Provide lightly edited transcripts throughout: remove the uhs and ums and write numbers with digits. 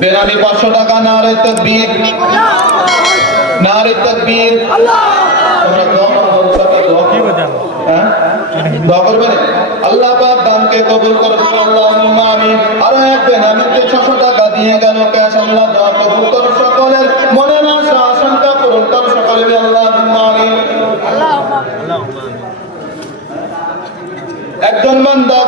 বেনামি 500 টাকা। নারে তাকবীর, নারে তাকবীর। তোমরা দোয়া করবেন। আল্লাহ পাক দানকে কবুল করুন, আল্লাহুম্মা আমিন। আর এক বেনামিতে 600 টাকা দিয়ে গেল ক্যাশ। আল্লাহ দোয়া কবুল করুন, সকলের মনের আশা আশঙ্কা পূরণ করুন, সকলে আল্লাহুম্মা আমিন। একজন বান্দা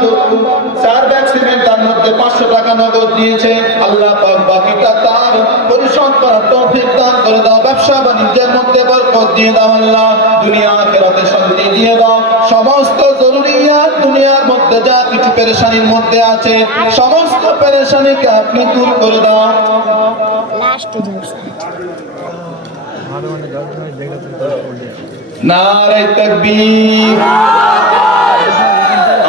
4 ব্যাগ সিমেন্ট, তার মধ্যে 500 টাকা নগদ দিয়েছে। আল্লাহ পাক বাকিটা তার পরিশোধ করার তৌফিক দান করে দাও। ব্যবসা বাণিজ্যের মধ্যে বরকত দিয়ে দাও আল্লাহ। দুনিয়া আখিরাতে শান্তি দিয়ে দাও। সমস্ত জরুরিয়াত দুনিয়ার মধ্যে যা কিছু পেরেশানির মধ্যে আছে, সমস্ত পেরেশানিকে আপনি দূর করে দাও। নারে তাকবীর।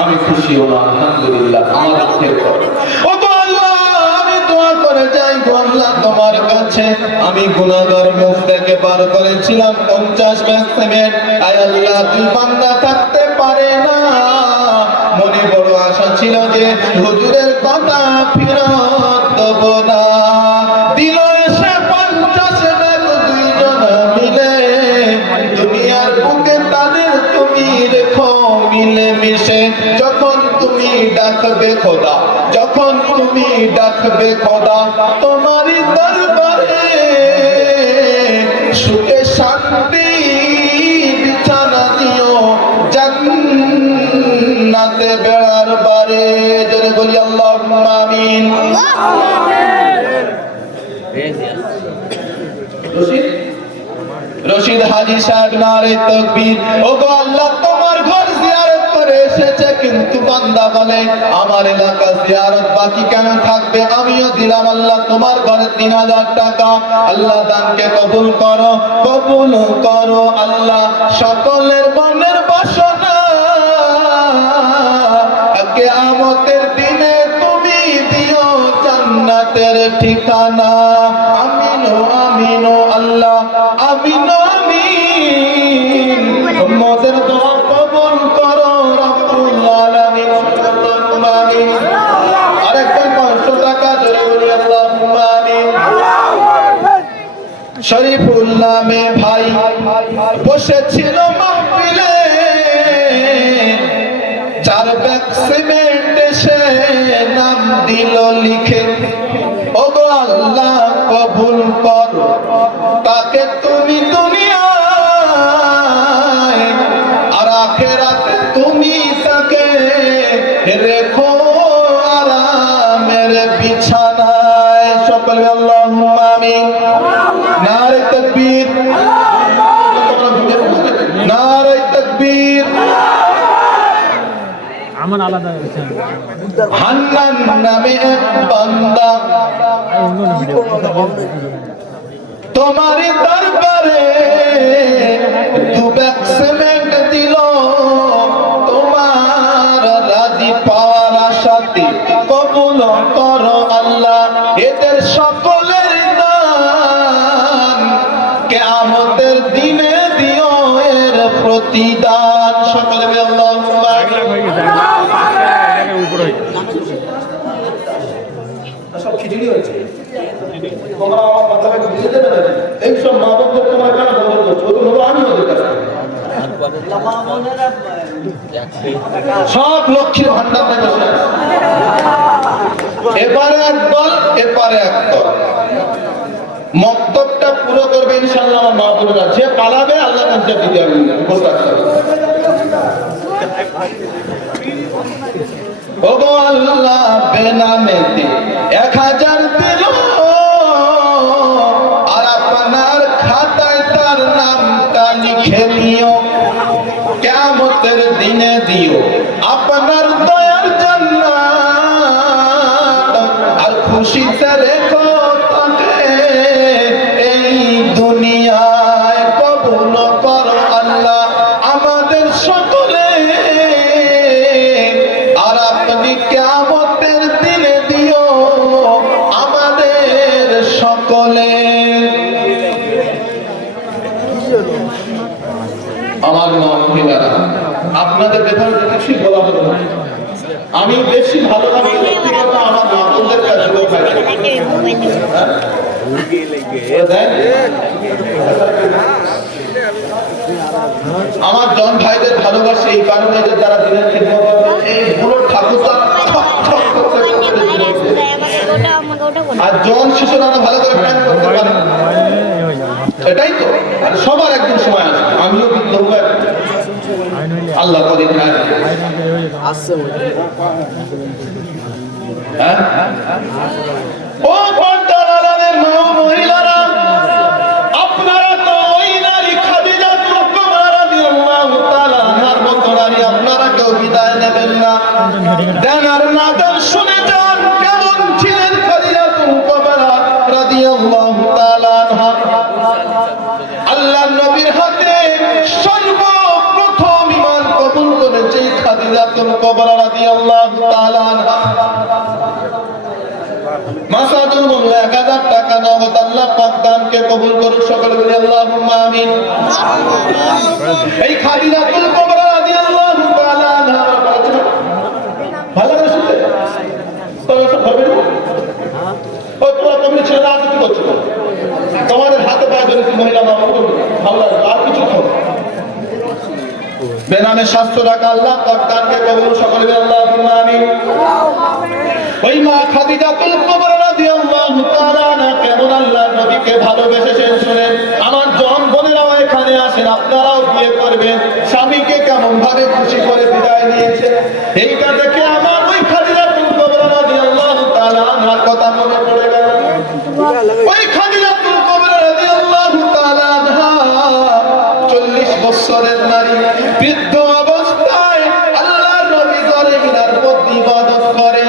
আমি খুশি হলাম, আলহামদুলিল্লাহ। আমাদের ক্ষেত্রে ও তো আল্লাহ, আমি দোয়া করে যাই গো আল্লাহ তোমার কাছে। আমি গুনাহগার মুখ থেকে পার করেছিলাম 50 ব্যাগ সিমেন্ট। আয় আল্লাহ, তুই বান্দা থাকতে পারে না। মনে বড় আশা ছিল যে হুজুরের কথা ফেরত দেব না। দিল এসে 50 ব্যাগ দুইজন মিলে। দুনিয়ার বুকে তাদের তুমি রেখো মিলে মিশে। যখন তুমি ডাকবে খোদা, যখন তুমি ডাকবে খোদা, তোমারই দরবারে সুখে শান্তি বিছানা দিও জান্নাতে বেড়ার বারে। জোরে বলি আল্লাহুম্মা আমিন। রশিদ হাজী সাহেব, নারে তাকবীর। ও গো আল্লাহ, তোমার ঘর জিয়ারত করে এসেছে, কিন্তু বান্দা বলে আমার এলাকা জিয়ারত বাকি কেন থাকবে? আমিও দিলাম আল্লাহ তোমার ঘরে 3000 টাকা। আল্লাহ দানকে কবুল করো, কবুল করো আল্লাহ। সকলের মনের বাসনা কিয়ামতের দিনে তুমি দিও জান্নাতের ঠিকানা। আমিন আমিন আল্লাহ, আমিন আমিন। তোমাদের দোয়া কবুল করো রব্বুল আলামিন। আল্লাহুম্মা আমিন। আরেকবার 500 টাকা জোরে বলি আল্লাহুম্মা আমিন। শরীফুল নামে ভাই বসেছিল মাহফিলে, 4 ব্যাগ সিমেন্ট এসে নাম দিল লিখে। ও গো আল্লাহ, কবুল করো তাকে তুমি দুনিয়ায়, আর আখিরাতে তুমি তাকে রেখো আরামের বিছানায়। সকলে আল্লাহুম্মা আমিন। নারে তাকবীর, নারে তাকবীর। আমার আলাদা হয়েছে। হান্নান নামে এক বান্দা তোমারই দরবারে 2 ব্যাগ সিমেন্ট দিল। তোমার রাজি পাওয়ার আশাতে কবুল করো আল্লাহ। এদের সকলের দান কিয়ামতের দিনে দিও এর প্রতিদান। সকলে আল্লাহুম্মা সব খিচুড়ি হয়েছে। তোমরা আমার মাথায় বুঝে দেবে না এইসব মা বাবদের তোমার কেন বন্ধ করছো? ও তো নেবো আমি ওদের কাছে। সব লক্ষ্মীর ভান্ডার থেকে বসে আছে। এবারে এক দল, এপারে এক দল। মক্তবটা পুরো করবে ইনশাআল্লাহ আমার মা বোনেরা। যে পালাবে আল্লাহ কাছে দিতে হবে। বলতে ও গো আল্লাহ, বেনামেতে 1000 দিল, আর আপনার খাতায় তার নামটা লিখে নিও। কিয়ামতের দিনে দিও আপনার দয়ার জান্নাত, আর খুশিতে রেখো তাকে এই দুনিয়ায়। কবুল করো আল্লাহ আমাদের সকলে, আর আপনি কিয়ামতের দিনে দিও আমাদের সকলে। আমার মহিলারা, আপনাদের ব্যাপারে কিছুই বলা হলো না। আমি বেশি ভালোবাসি ব্যক্তিগত আমার মাতৃদের কাছে আমার জন ভাইদের ভালোবাসে এই কারণে যে যারা দিনের খিদমত করে এই পুরো ঠাকুর আর জন শিশুরা ভালো করে প্ল্যান করতে পারে এটাই তো আর সবার একদিন সময় আসবে আমিও বৃদ্ধ হবো আল্লাহ কদিন ও পর্দাওয়ালাদের মা ও মহিলারা আপনারা তো ওই নারী খাদিজাতুল কুবরা রাদিয়াল্লাহু তাআলা আনহার মতো নারী আপনারা কেউ বিদায় নেবেন না দেন আর না দেন শুনে যান কেমন ছিলেন খাদিজাতুল কুবরা রাদিয়াল্লাহু তাআলা আনহা আল্লাহর নবীর হাতে সর্বপ্রথম ঈমান কবুল করেছে খাদিজাতুল কুবরা রাদিয়াল্লাহু তাআলা আনহা মাসাদুল মোল্লা 1000 টাকা নগদ আল্লাহ পাক দানকে কবুল করুন সকলে বলি আল্লাহুম্মা আমিন এই খাদিজাতুল কুবরা রাদিয়াল্লাহু তাআলা আনহা ভালো করে শুনতে তোমরা সব ভাবে ও তুমি ছেলে আর কি করছো তোমাদের হাতে পায়ে ধরে মহিলা মা ভালো লাগে আর কিছু করো বেনামে 700 টাকা আল্লাহ পাক দানকে কবুল সকলে বলি আল্লাহুম্মা আমিন ওই মা খাদিজাতুল কুবরা রাদিয়াল্লাহু তাআলা আনহা কেমন আল্লাহর নবীকে ভালোবেসেছেন শুনেন আমার জন বোনেরাও এখানে আসেন আপনারাও বিয়ে করবেন স্বামীকে কেমন ভাবে খুশি করে বিদায় নিয়েছে এইটা দেখে আমার ওই খাদিজাতুল কুবরা রাদিয়াল্লাহু তাআলা আনহার কথা মনে পড়ে গেল ওই খাদিজাতুল কুবরা রাদিয়াল্লাহু তাআলা আনহা 40 বছরের নারী বৃদ্ধ অবস্থায় আল্লাহর নবী ঘরে মিনার মধ্যে ইবাদত করে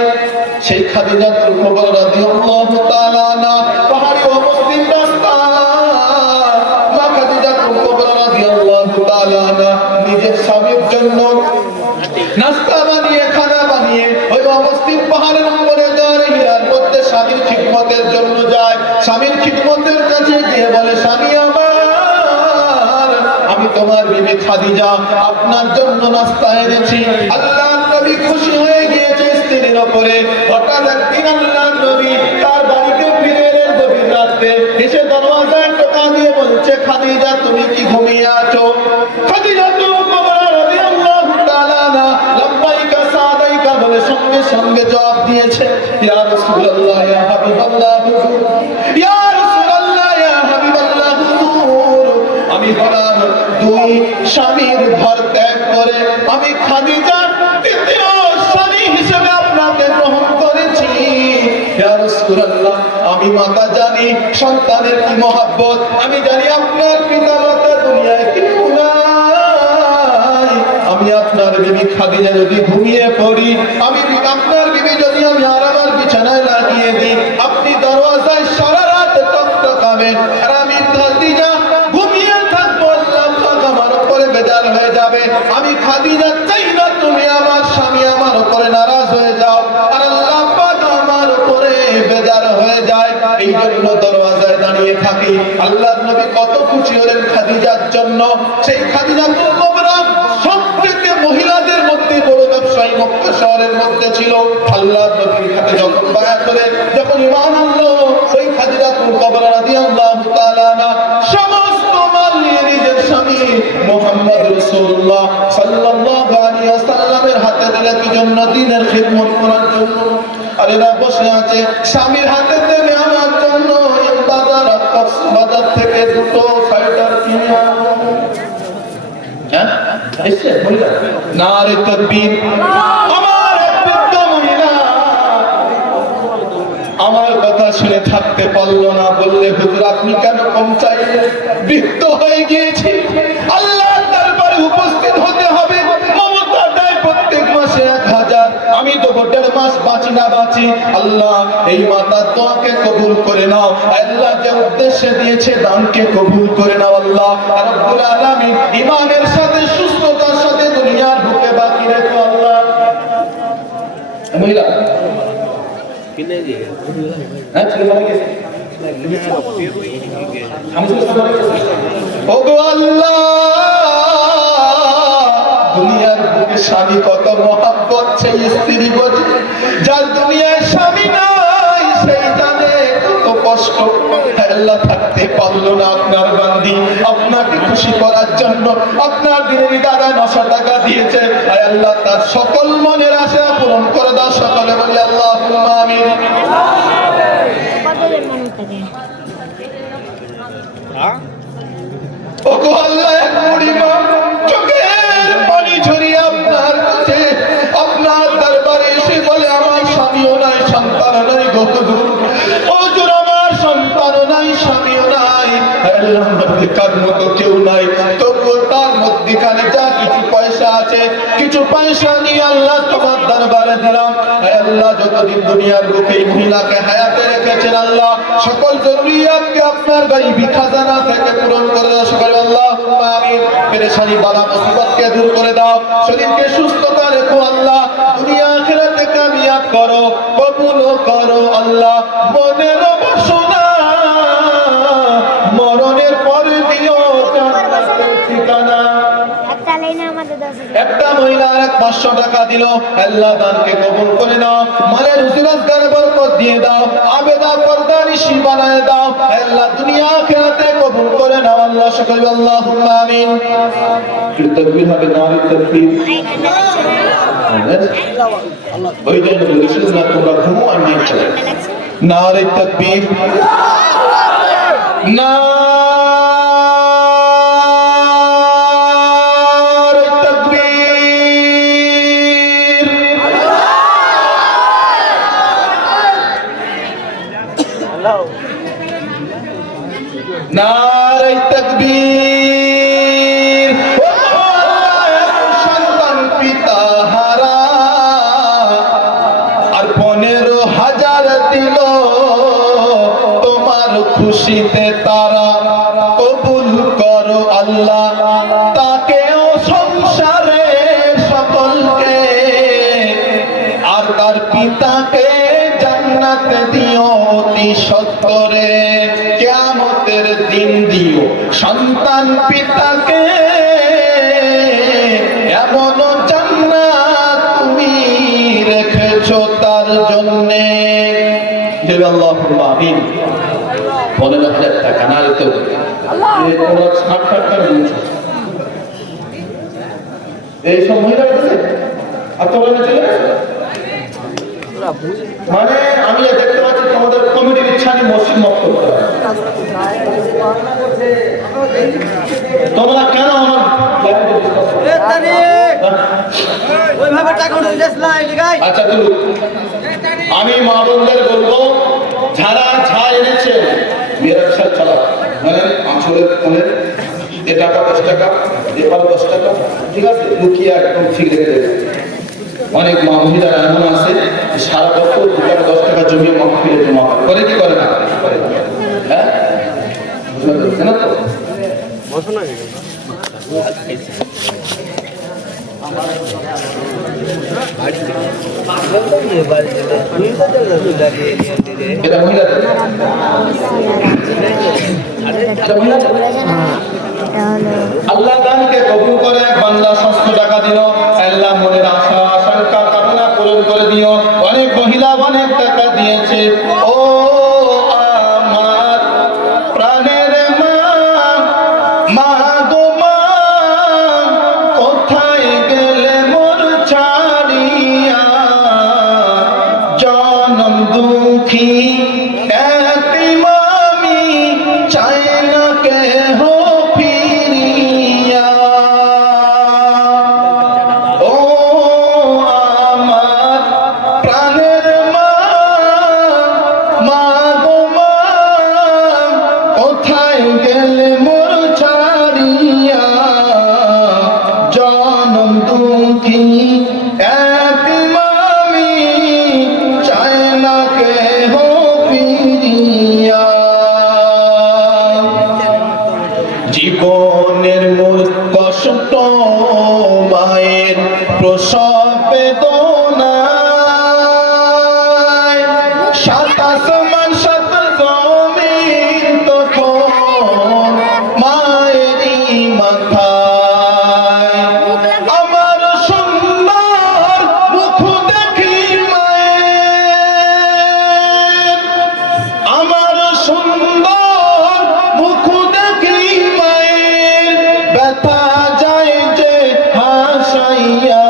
সেই খাদিজাতুল কুবরা রাদিয়াল্লাহু তাআলা আনহা পাহাড়ি ও মুসলিম রাস্তা মা খাদিজাতুল কুবরা রাদিয়াল্লাহু তাআলা আনহা নিজের স্বামীর জন্য নাস্তা বানিয়ে খানা বানিয়ে ওই অবস্থিত পাহাড়ের উপরে যায় হীরার মধ্যে স্বামীর খিদমতের জন্য যায় স্বামীর খিদমতের কাছে গিয়ে বলে স্বামী আমার আমি তোমার বিবি খাদিজা আপনার জন্য নাস্তা এনেছি আল্লাহর নবী খুশি হয়ে গিয়েছে স্ত্রীর উপরে হঠাৎ একদিন আল্লাহর নবী তার বাড়িতে ফিরে এলেন গভীর রাতে এসে দরওয়াজায় টোকা দিয়ে বলছে খাদিজা তুমি কি ঘুমিয়ে আছো খাদিজাতুল কুবরা রাদিয়াল্লাহু তাআলা আনহা লাব্বাইকা সাদাইকা বলে সঙ্গে সঙ্গে জবাব দিয়েছে ইয়া রাসূলুল্লাহ ইয়া হাবিবাল্লাহ হুজুর ইয়া রাসূলুল্লাহ ইয়া হাবিবাল্লাহ হুজুর আমি হলাম দুই স্বামীর ঘর ত্যাগ করে আমি খাদিজার তৃতীয় স্বামী হিসেবে আপনাকে গ্রহণ করেছি ইয়া রাসূলুল্লাহ আমি মাতা জানি সন্তানের কি মহব্বত আমি জানি আপনার পিতামাতা দুনিয়ায় কেউ নাই আমি আপনার বিবি খাদিজা যদি ঘুমিয়ে পড়ি আমি আপনার বিবি যদি আমি আর আমার বিছানায় লাগিয়ে দিই আপনি দরওয়াজায় সারা রাত টকটকাবেন আর আমি খাদিজা ঘুমিয়ে থাকবো আল্লাহ পাক আমার উপরে বেজার হয়ে যাবে আমি খাদিজা চাই না তুমি আমার স্বামী আমার উপরে নারাজ হয়ে যাও আর আল্লাহ পাক আমার উপরে বেজার হয়ে যায় এই জন্য দরওয়াজায় দাঁড়িয়ে থাকি আল্লাহর নবী কত খুশি হলেন খাদিজার জন্য সেই খাদিজাতুল কুবরা সবথেকে মহিলাদের মধ্যে বড় ব্যবসায়ী মক্কা শহরের মধ্যে ছিল আল্লাহর নবীর হাতে যখন বায়াত করে যখন ঈমান আনলো ওই খাদিজাতুল কুবরা রাদিয়াল্লাহু তাআলা আনহা সমস্ত মাল নিয়ে নিজের স্বামী মুহাম্মদ রাসূলুল্লাহ সাল্লাল্লাহু আলাইহি ওয়াসাল্লামের হাতে দিলেন কি জন্য দ্বীনের খিদমত করার জন্য আর এরা বসে আছে স্বামীর হাতে দেবে আমার জন্য বাজার থেকে দুটো ফাইটার কিনে হ্যাঁ এসে বললেন নারে তাকবীর আমার এক বৃদ্ধ মহিলা আমার কথা শুনে থাকতে পারলো না বললে হুজুর আপনি কেন কম চাইলেন বৃদ্ধ হয়ে গিয়েছি আল্লাহর দরবারে উপস্থিত হতে হবে মমতা দেয় প্রত্যেক মাসে 1000 আমি তো 1.5 মাস বাঁচি না বাঁচি আল্লাহ এই মাতার দোয়াকে কবুল করে নাও আল্লাহ যে উদ্দেশ্যে দিয়েছে দানকে কবুল করে নাও আল্লাহ রব্বুল আলামিন ঈমানের সাথে সুস্থতার সাথে দুনিয়ার বুকে বাকি রেখো আল্লাহ মহিলা কিনে দিয়ে হ্যাঁ ছেলে বাড়ি গেছে আমি ওগো আল্লাহ দুনিয়ার বুকে স্বামী কত মহব্বত সেই স্ত্রী বোঝে যার দুনিয়ায় স্বামী নাই সেই জানে আল্লাহ থাকতে পারলো না আপনার বান্দি আপনাকে খুশি করার জন্য আপনার দিনের দাদা 900 টাকা দিয়েছে আয় আল্লাহ তার সকল মনের আশা পূরণ করে দাও সকলে বলে আল্লাহুম্মা আমিন ওগো আল্লাহ এক বুড়ি মা চোখের পানি ঝরিয়ে আপনার কাছে আপনার দরবারে এসে বলে আমার স্বামীও নাই সন্তান নাই গো হুজুর হুজুর আমার সন্তান নাই স্বামীও নাই আল্লাহর মধ্যেকার মতো কেউ নাই তবুও তার মধ্যেখানে যা কিছু পয়সা আছে কিছু পয়সা নিয়ে আল্লাহ তোমার দরবারে দিলাম আল্লাহ যতদিন দুনিয়ার বুকে এই মহিলাকে হায়াতে রেখেছেন আল্লাহ সকল জরুরিয়াতকে আপনার গায়বী খাজানা থেকে পূরণ করে দাও সকল আল্লাহুম্মা আমিন পেরেশানি বালা মুসিবতকে দূর করে দাও শরীরকে সুস্থতা রেখো আল্লাহ দুনিয়া আখিরাতে কামিয়াব করো কবুল করো আল্লাহ মনের বাসনা মরণের পর দিও জান্নাতের ঠিকানা একটা মহিলা আর 500 টাকা দিল আল্লাহ দানকে কবুল করে নাও মালের রুজিরোজগার বরকত দিয়ে দাও আবেদা পর্দা নিশি বানায় দাও আল্লাহ দুনিয়া আখিরাতে কবুল করে নাও আল্লাহ সকল আল্লাহুম্মা আমিন তাকবীর হবে নারী তাকবীর ওই জন্য বলেছিলাম না তোমরা ঘুমো আর মাইক চালাও নারী তাকবীর না নারে তাকবীর সন্তান পিতা হারা আর 15,000 দিল তোমার খুশিতে তারা কবুল করো আল্লাহ তাকেও সংসারে সকলকে আর তার পিতাকে জান্নাতে দিও অতি সত্তরে কিয়ামতের দিন দিও সন্তান পিতাকে এমন জান্নাত তুমি রেখেছো তার জন্য জয় আল্লাহুম্মা আমিন 15,000 টাকা না তো এই তোমরা 60 টাকা দিয়েছো এই সব মহিলা আছে আর তোমরা না চলে গেছো মানে আমি দেখতে পাচ্ছি তোমাদের কমিটির ইচ্ছা নেই মসজিদ মুক্ত করা তোমরা কেন আমার আচ্ছা আমি মা বোনদের বলবো যারা যা এনেছে ব্যবসা চালা মানে আসলে এ টাকা 10 টাকা এবার 10 টাকা ঠিক আছে লুকিয়ে একদম ঠিক রেখে দেবে অনেক মা মহিলারা এমন আছে সারা বছর 10 টাকা জমিয়ে মাহফিলে জমা করে কি করে না হ্যাঁ বুঝতে না তো বসো না এটা মহিলা আল্লাহ দানকে কবুল করে বান্দা 700 টাকা দিল আল্লাহ মনের আশা আশঙ্কা কামনা পূরণ করে দিও অনেক মহিলা অনেক টাকা দিয়েছে ও আমার প্রাণের মা মা গো মা কোথায় গেলে মোর ছাড়িয়া জনম দুঃখী জীবনের মূল কষ্ট মায়ের প্রসব বেদনায় সাত আসমান সাত জমিন তখন মায়েরই মাথায় আমার সুন্দর মুখ দেখি মায়ের আমার সুন্দর علي